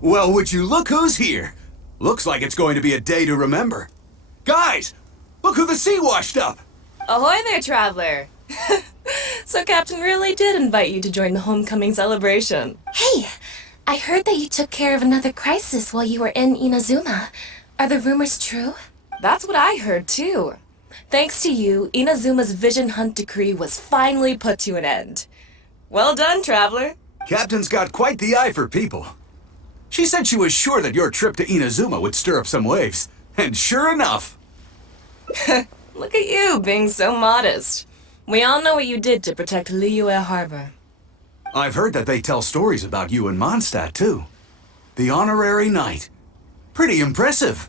Well, would you look who's here? Looks like it's going to be a day to remember. Guys, look who the sea washed up! Ahoy there, traveler! So Captain really did invite you to join the homecoming celebration. Hey, I heard that you took care of another crisis while you were in Inazuma. Are the rumors true? That's what I heard, too. Thanks to you, Inazuma's Vision Hunt decree was finally put to an end. Well done, traveler. Captain's got quite the eye for people. She said she was sure that your trip to Inazuma would stir up some waves. And sure enough. Look at you, being so modest. We all know what you did to protect Liyue Harbor. I've heard that they tell stories about you in Mondstadt, too. The honorary knight. Pretty impressive.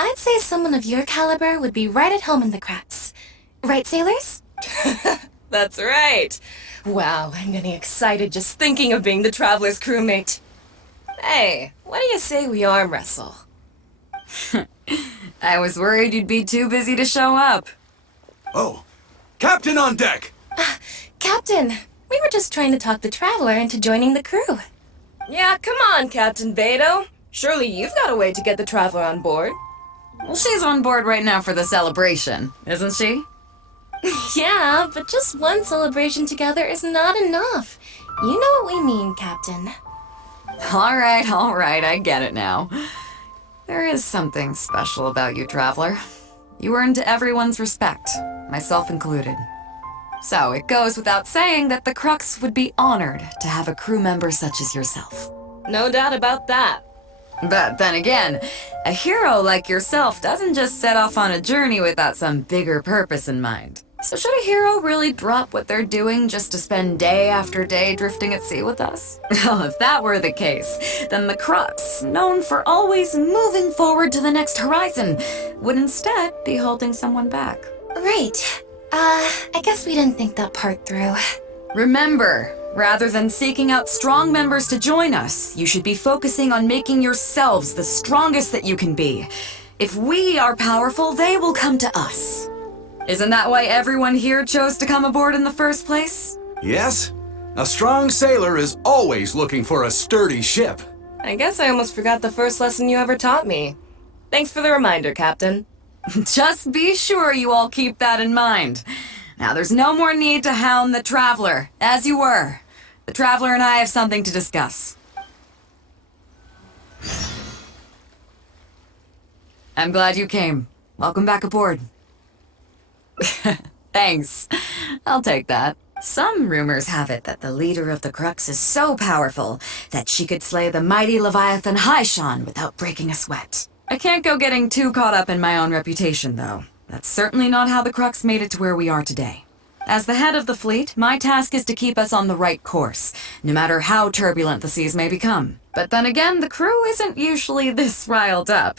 I'd say someone of your caliber would be right at home in the Crux. Right, sailors? That's right. Wow, I'm getting excited just thinking of being the traveler's crewmate. Hey, what do you say we arm wrestle? I was worried you'd be too busy to show up. Oh, Captain on deck! Captain, we were just trying to talk the traveler into joining the crew. Yeah, come on, Captain Beidou. Surely you've got a way to get the traveler on board. Well, she's on board right now for the celebration, isn't she? Yeah, but just one celebration together is not enough. You know what we mean, Captain. All right, I get it now. There is something special about you, traveler. You earned everyone's respect, myself included. So it goes without saying that the Crux would be honored to have a crew member such as yourself. No doubt about that. But then again, a hero like yourself doesn't just set off on a journey without some bigger purpose in mind. So should a hero really drop what they're doing just to spend day after day drifting at sea with us? Well, if that were the case, then the Crux, known for always moving forward to the next horizon, would instead be holding someone back. Right. I guess we didn't think that part through. Remember, rather than seeking out strong members to join us, you should be focusing on making yourselves the strongest that you can be. If we are powerful, they will come to us. Isn't that why everyone here chose to come aboard in the first place? Yes, a strong sailor is always looking for a sturdy ship. I guess I almost forgot the first lesson you ever taught me. Thanks for the reminder, Captain. Just be sure you all keep that in mind. Now, there's no more need to hound the traveler, as you were. The traveler and I have something to discuss. I'm glad you came. Welcome back aboard. Thanks. I'll take that. Some rumors have it that the leader of the Crux is so powerful that she could slay the mighty Leviathan Haishan without breaking a sweat. I can't go getting too caught up in my own reputation, though. That's certainly not how the Crux made it to where we are today. As the head of the fleet, my task is to keep us on the right course, no matter how turbulent the seas may become. But then again, the crew isn't usually this riled up.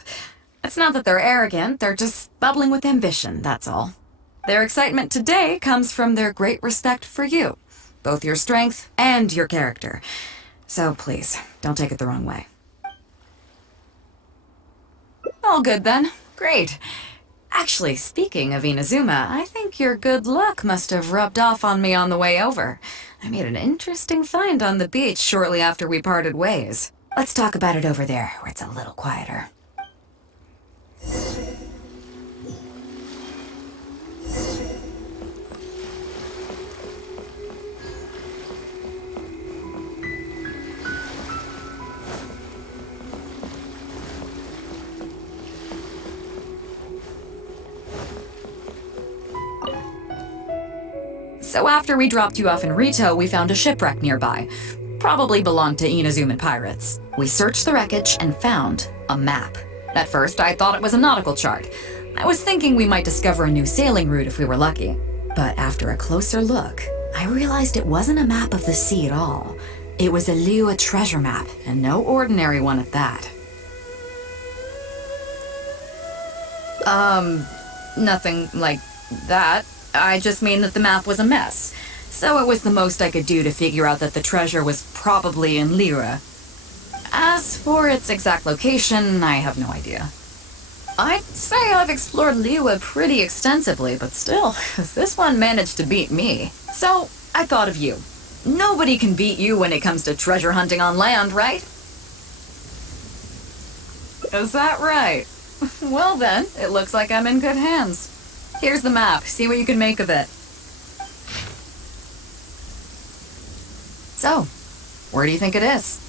It's not that they're arrogant, they're just bubbling with ambition, that's all. Their excitement today comes from their great respect for you, both your strength and your character. So please, don't take it the wrong way. All good then. Great. Actually, speaking of Inazuma, I think your good luck must have rubbed off on me on the way over. I made an interesting find on the beach shortly after we parted ways. Let's talk about it over there, where it's a little quieter. So after we dropped you off in Rito, we found a shipwreck nearby. Probably belonged to Inazuman pirates. We searched the wreckage and found a map. At first, I thought it was a nautical chart. I was thinking we might discover a new sailing route if we were lucky. But after a closer look, I realized it wasn't a map of the sea at all. It was a Liyue treasure map, and no ordinary one at that. Nothing like that. I just mean that the map was a mess. So it was the most I could do to figure out that the treasure was probably in Liyue. As for its exact location, I have no idea. I'd say I've explored Liyue pretty extensively, but still, this one managed to beat me. So I thought of you. Nobody can beat you when it comes to treasure hunting on land, right? Is that right? Well then, it looks like I'm in good hands. Here's the map. See what you can make of it. So, where do you think it is?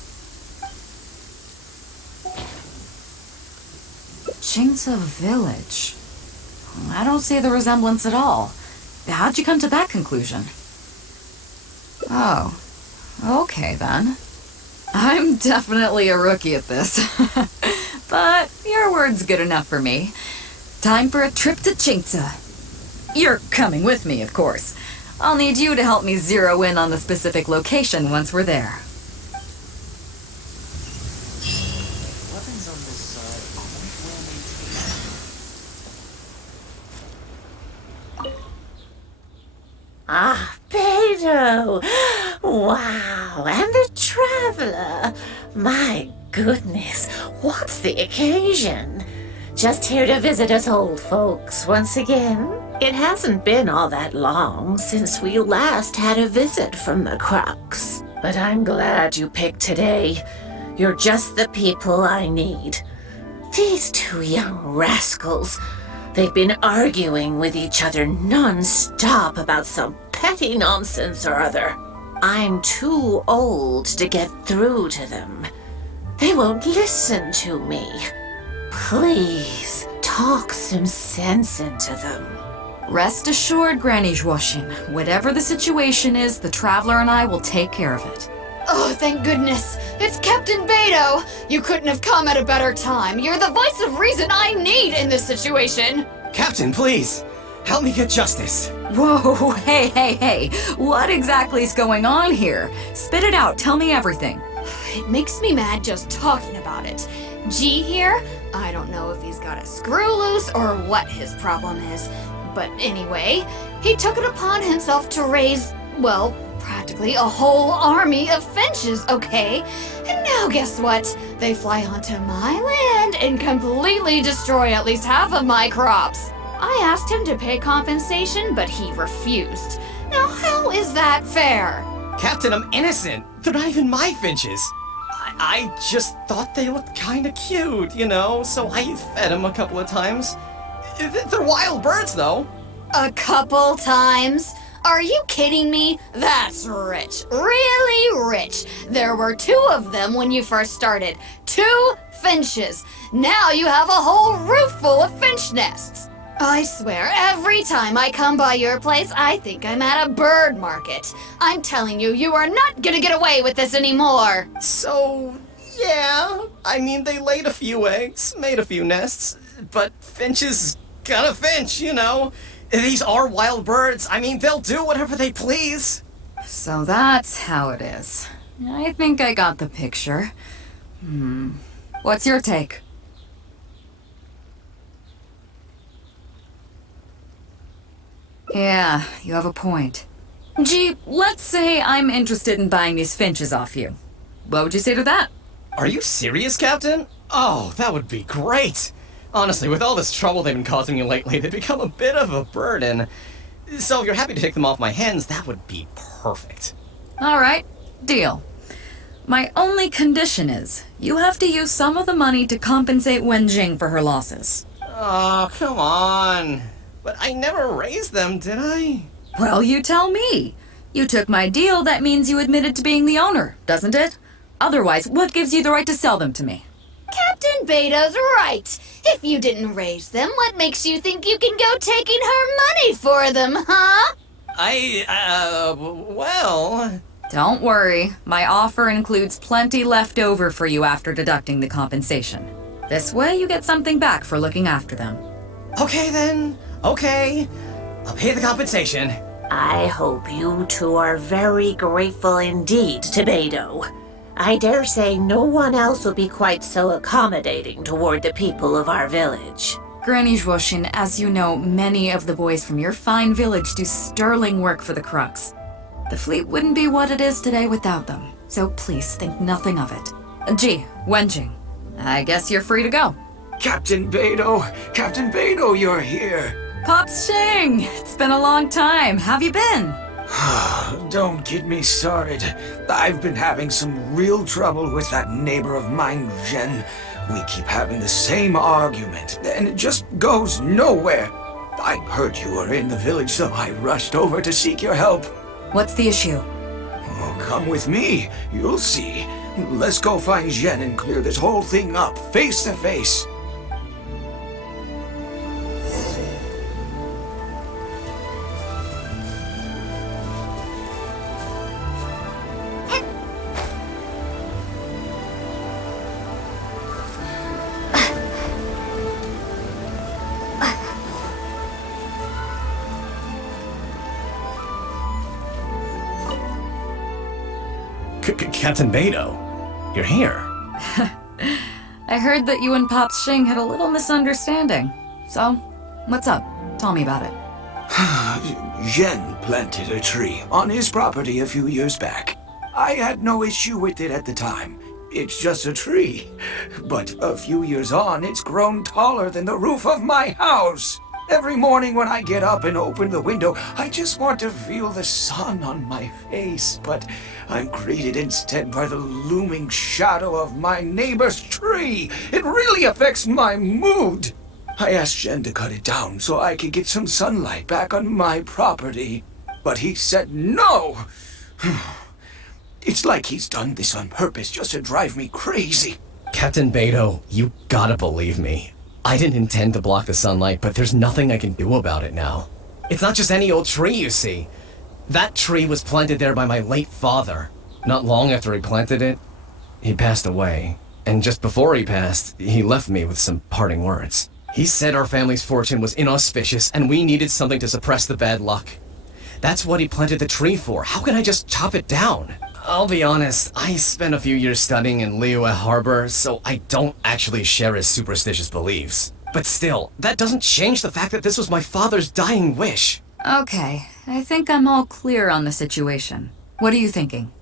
Qingce Village. I don't see the resemblance at all. How'd you come to that conclusion? Oh, okay then. I'm definitely a rookie at this. But your word's good enough for me. Time for a trip to Qingce. You're coming with me, of course. I'll need you to help me zero in on the specific location once we're there. Weapons on this side aren't well maintained. Ah, Beidou! Wow, and the traveler! My goodness, what's the occasion? Just here to visit us old folks once again? It hasn't been all that long since we last had a visit from the Crux. But I'm glad you picked today. You're just the people I need. These two young rascals, they've been arguing with each other non-stop about some petty nonsense or other. I'm too old to get through to them. They won't listen to me. Please, talk some sense into them. Rest assured, Granny Zhuoxin, whatever the situation is, the Traveler and I will take care of it. Oh, thank goodness. It's Captain Beidou. You couldn't have come at a better time. You're the voice of reason I need in this situation. Captain, please! Help me get justice! Whoa, hey. What exactly is going on here? Spit it out, tell me everything. It makes me mad just talking about it. G here, I don't know if he's got a screw loose or what his problem is. But anyway, he took it upon himself to raise, well, practically a whole army of finches, okay? And now guess what? They fly onto my land and completely destroy at least half of my crops. I asked him to pay compensation, but he refused. Now how is that fair? Captain, I'm innocent! They're not even my finches! I just thought they looked kinda cute, you know, so I fed them a couple of times. They're wild birds, though. A couple times? Are you kidding me? That's rich. Really rich. There were 2 of them when you first started. 2 finches. Now you have a whole roof full of finch nests. I swear, every time I come by your place, I think I'm at a bird market. I'm telling you, you are not gonna get away with this anymore. So, yeah. I mean, they laid a few eggs, made a few nests, but finches gotta finch, you know. These are wild birds. I mean, they'll do whatever they please. So that's how it is. I think I got the picture. What's your take? Yeah, you have a point. Gee, let's say I'm interested in buying these finches off you. What would you say to that? Are you serious, Captain? Oh, that would be great. Honestly, with all this trouble they've been causing me lately, they've become a bit of a burden. So if you're happy to take them off my hands, that would be perfect. Alright, deal. My only condition is, you have to use some of the money to compensate Wenjing for her losses. Oh, come on. But I never raised them, did I? Well, you tell me. You took my deal, that means you admitted to being the owner, doesn't it? Otherwise, what gives you the right to sell them to me? Captain Beidou's right. If you didn't raise them, what makes you think you can go taking her money for them, huh? Well... Don't worry. My offer includes plenty left over for you after deducting the compensation. This way, you get something back for looking after them. Okay then. Okay. I'll pay the compensation. I hope you two are very grateful indeed to Beidou. I dare say no one else will be quite so accommodating toward the people of our village. Granny Zhuoxin, as you know, many of the boys from your fine village do sterling work for the Crux. The fleet wouldn't be what it is today without them, so please think nothing of it. Gee, Wenjing, I guess you're free to go. Captain Beidou, you're here. Pops Shing, it's been a long time. Have you been? Don't get me started. I've been having some real trouble with that neighbor of mine, Jen. We keep having the same argument, and it just goes nowhere. I heard you were in the village, so I rushed over to seek your help. What's the issue? Oh, come with me. You'll see. Let's go find Jen and clear this whole thing up, face to face. Captain Beidou, you're here. I heard that you and Pops Xing had a little misunderstanding. So, what's up? Tell me about it. Jen planted a tree on his property a few years back. I had no issue with it at the time. It's just a tree. But a few years on, it's grown taller than the roof of my house. Every morning when I get up and open the window, I just want to feel the sun on my face. But I'm greeted instead by the looming shadow of my neighbor's tree. It really affects my mood. I asked Jen to cut it down so I could get some sunlight back on my property. But he said no. It's like he's done this on purpose just to drive me crazy. Captain Beidou, you gotta believe me. I didn't intend to block the sunlight, but there's nothing I can do about it now. It's not just any old tree, you see. That tree was planted there by my late father. Not long after he planted it, he passed away. And just before he passed, he left me with some parting words. He said our family's fortune was inauspicious and we needed something to suppress the bad luck. That's what he planted the tree for. How can I just chop it down? I'll be honest, I spent a few years studying in Liyue Harbor, so I don't actually share his superstitious beliefs. But still, that doesn't change the fact that this was my father's dying wish. Okay, I think I'm all clear on the situation. What are you thinking?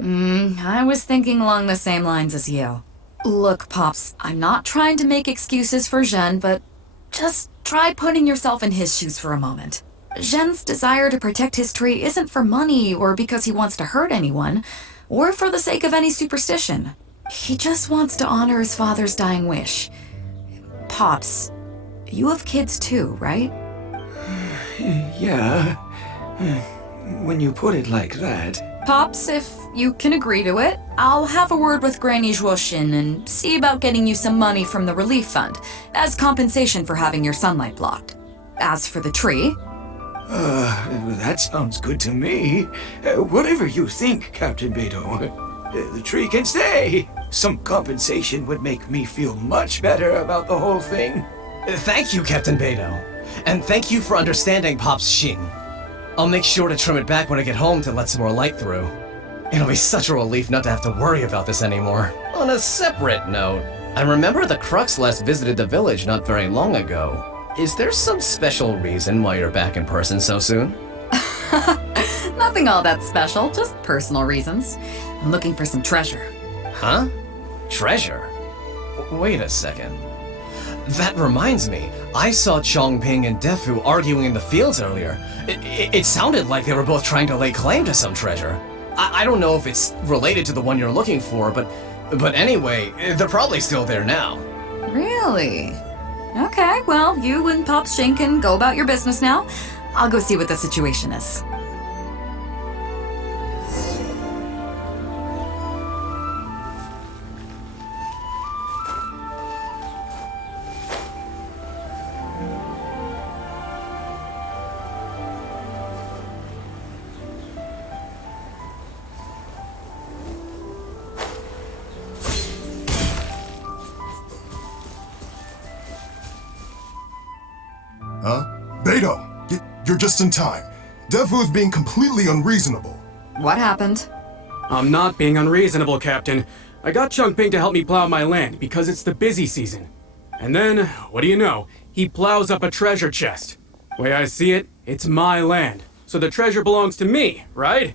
I was thinking along the same lines as you. Look, Pops, I'm not trying to make excuses for Zhen, but just try putting yourself in his shoes for a moment. Zhen's desire to protect his tree isn't for money or because he wants to hurt anyone, or for the sake of any superstition. He just wants to honor his father's dying wish. Pops, you have kids too, right? Yeah. When you put it like that. Pops, if you can agree to it, I'll have a word with Granny Zhuoxin and see about getting you some money from the relief fund as compensation for having your sunlight blocked. As for the tree... That sounds good to me. Whatever you think, Captain Beidou. The tree can stay. Some compensation would make me feel much better about the whole thing. Thank you, Captain Beidou. And thank you for understanding Pops Xing. I'll make sure to trim it back when I get home to let some more light through. It'll be such a relief not to have to worry about this anymore. On a separate note, I remember the Crux last visited the village not very long ago. Is there some special reason why you're back in person so soon? Nothing all that special, just personal reasons. I'm looking for some treasure. Huh? Treasure? Wait a second. That reminds me, I saw Chongping and Defu arguing in the fields earlier. It sounded like they were both trying to lay claim to some treasure. I don't know if it's related to the one you're looking for, but anyway, they're probably still there now. Really? Okay, well, you and Pops Xing can go about your business now. I'll go see what the situation is. Beidou, you're just in time. Defu's being completely unreasonable. What happened? I'm not being unreasonable, Captain. I got Chongping to help me plow my land because it's the busy season. And then, what do you know, he plows up a treasure chest. Way I see it, it's my land, so the treasure belongs to me, right?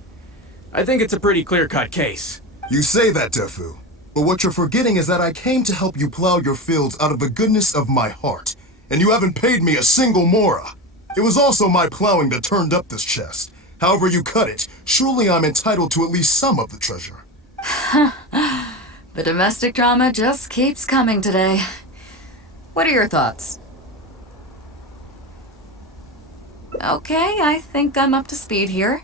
I think it's a pretty clear-cut case. You say that, Defu, but what you're forgetting is that I came to help you plow your fields out of the goodness of my heart, and you haven't paid me a single mora. It was also my plowing that turned up this chest. However you cut it, surely I'm entitled to at least some of the treasure. The domestic drama just keeps coming today. What are your thoughts? Okay, I think I'm up to speed here.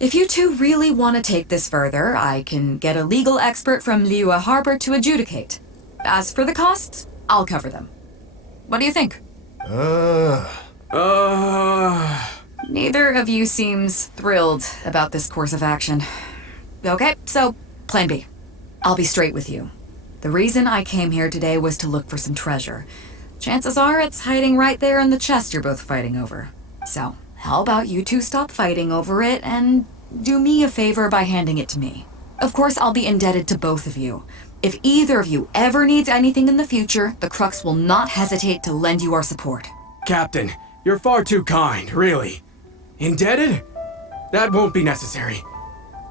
If you two really want to take this further, I can get a legal expert from Liyue Harbor to adjudicate. As for the costs, I'll cover them. What do you think? Neither of you seems thrilled about this course of action. Okay, so plan B. I'll be straight with you. The reason I came here today was to look for some treasure. Chances are it's hiding right there in the chest you're both fighting over. So, how about you two stop fighting over it and do me a favor by handing it to me? Of course, I'll be indebted to both of you. If either of you ever needs anything in the future, the Crux will not hesitate to lend you our support. Captain, you're far too kind, really. Indebted? That won't be necessary.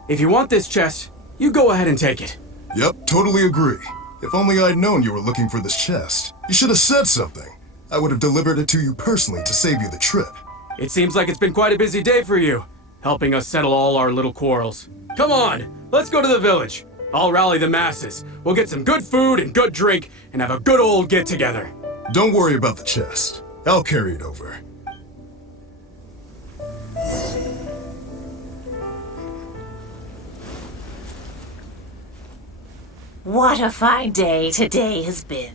If you want this chest, you go ahead and take it. Yep, totally agree. If only I'd known you were looking for this chest. You should have said something. I would have delivered it to you personally to save you the trip. It seems like it's been quite a busy day for you, helping us settle all our little quarrels. Come on, let's go to the village. I'll rally the masses. We'll get some good food and good drink and have a good old get-together. Don't worry about the chest. I'll carry it over. What a fine day today has been.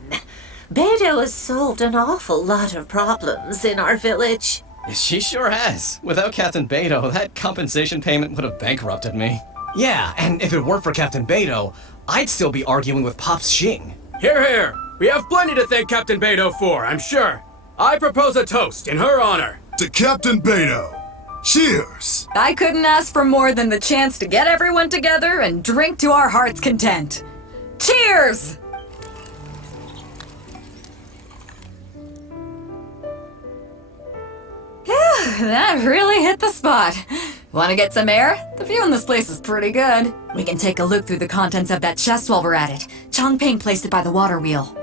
Beidou has solved an awful lot of problems in our village. She sure has. Without Captain Beidou, that compensation payment would have bankrupted me. Yeah, and if it weren't for Captain Beidou, I'd still be arguing with Pops Xing. Hear, hear! We have plenty to thank Captain Beidou for, I'm sure. I propose a toast in her honor. To Captain Beidou. Cheers! I couldn't ask for more than the chance to get everyone together and drink to our heart's content. Cheers! That really hit the spot. Want to get some air? The view in this place is pretty good. We can take a look through the contents of that chest while we're at it. Chongping placed it by the water wheel.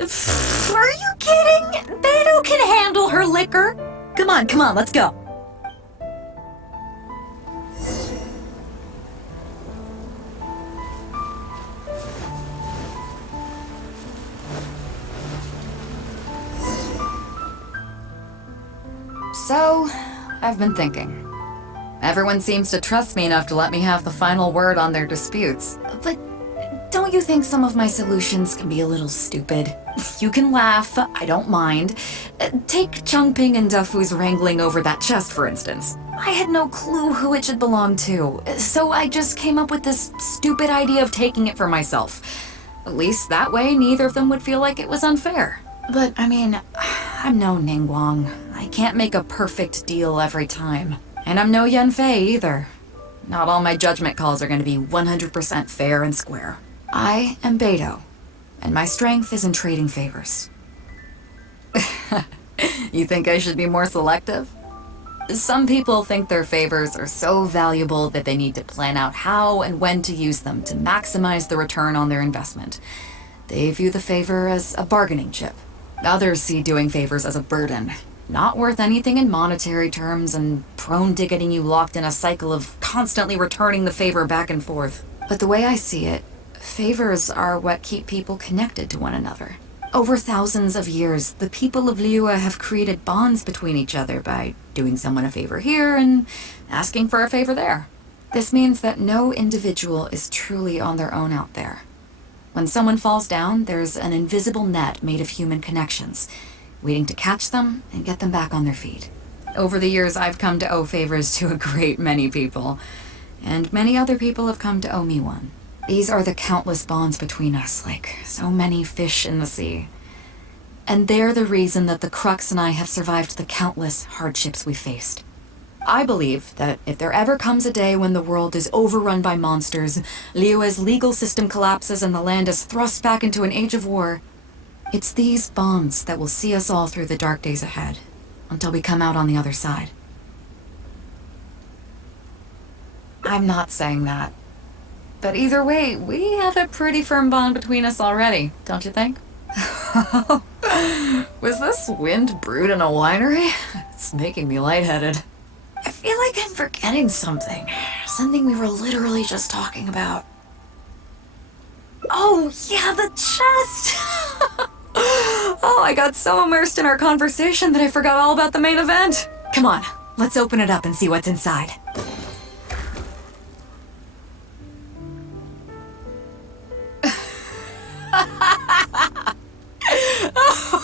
Are you kidding? Beidou can handle her liquor. Come on, let's go. So, I've been thinking. Everyone seems to trust me enough to let me have the final word on their disputes. But don't you think some of my solutions can be a little stupid? You can laugh, I don't mind. Take Chongping and Defu's wrangling over that chest, for instance. I had no clue who it should belong to, so I just came up with this stupid idea of taking it for myself. At least that way, neither of them would feel like it was unfair. But, I mean, I'm no Ningguang. I can't make a perfect deal every time. And I'm no Yanfei either. Not all my judgment calls are going to be 100% fair and square. I am Beidou, and my strength is in trading favors. You think I should be more selective? Some people think their favors are so valuable that they need to plan out how and when to use them to maximize the return on their investment. They view the favor as a bargaining chip. Others see doing favors as a burden, not worth anything in monetary terms and prone to getting you locked in a cycle of constantly returning the favor back and forth. But the way I see it, favors are what keep people connected to one another. Over thousands of years, the people of Liyue have created bonds between each other by doing someone a favor here and asking for a favor there. This means that no individual is truly on their own out there. When someone falls down, there's an invisible net made of human connections, waiting to catch them and get them back on their feet. Over the years, I've come to owe favors to a great many people, and many other people have come to owe me one. These are the countless bonds between us, like so many fish in the sea. And they're the reason that the Crux and I have survived the countless hardships we faced. I believe that if there ever comes a day when the world is overrun by monsters, Liyue's legal system collapses and the land is thrust back into an age of war, it's these bonds that will see us all through the dark days ahead, until we come out on the other side. I'm not saying that. But either way, we have a pretty firm bond between us already, don't you think? Was this wind brewed in a winery? It's making me lightheaded. I feel like I'm forgetting something. Something we were literally just talking about. Oh, yeah, the chest! Oh, I got so immersed in our conversation that I forgot all about the main event. Come on, let's open it up and see what's inside.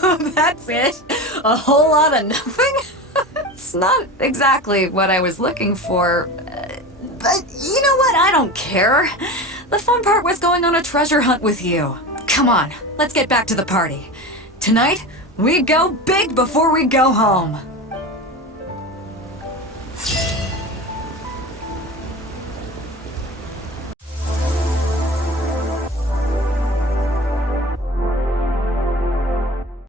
Oh, that's it? A whole lot of nothing? It's not exactly what I was looking for. But you know what? I don't care. The fun part was going on a treasure hunt with you. Come on, let's get back to the party. Tonight, we go big before we go home.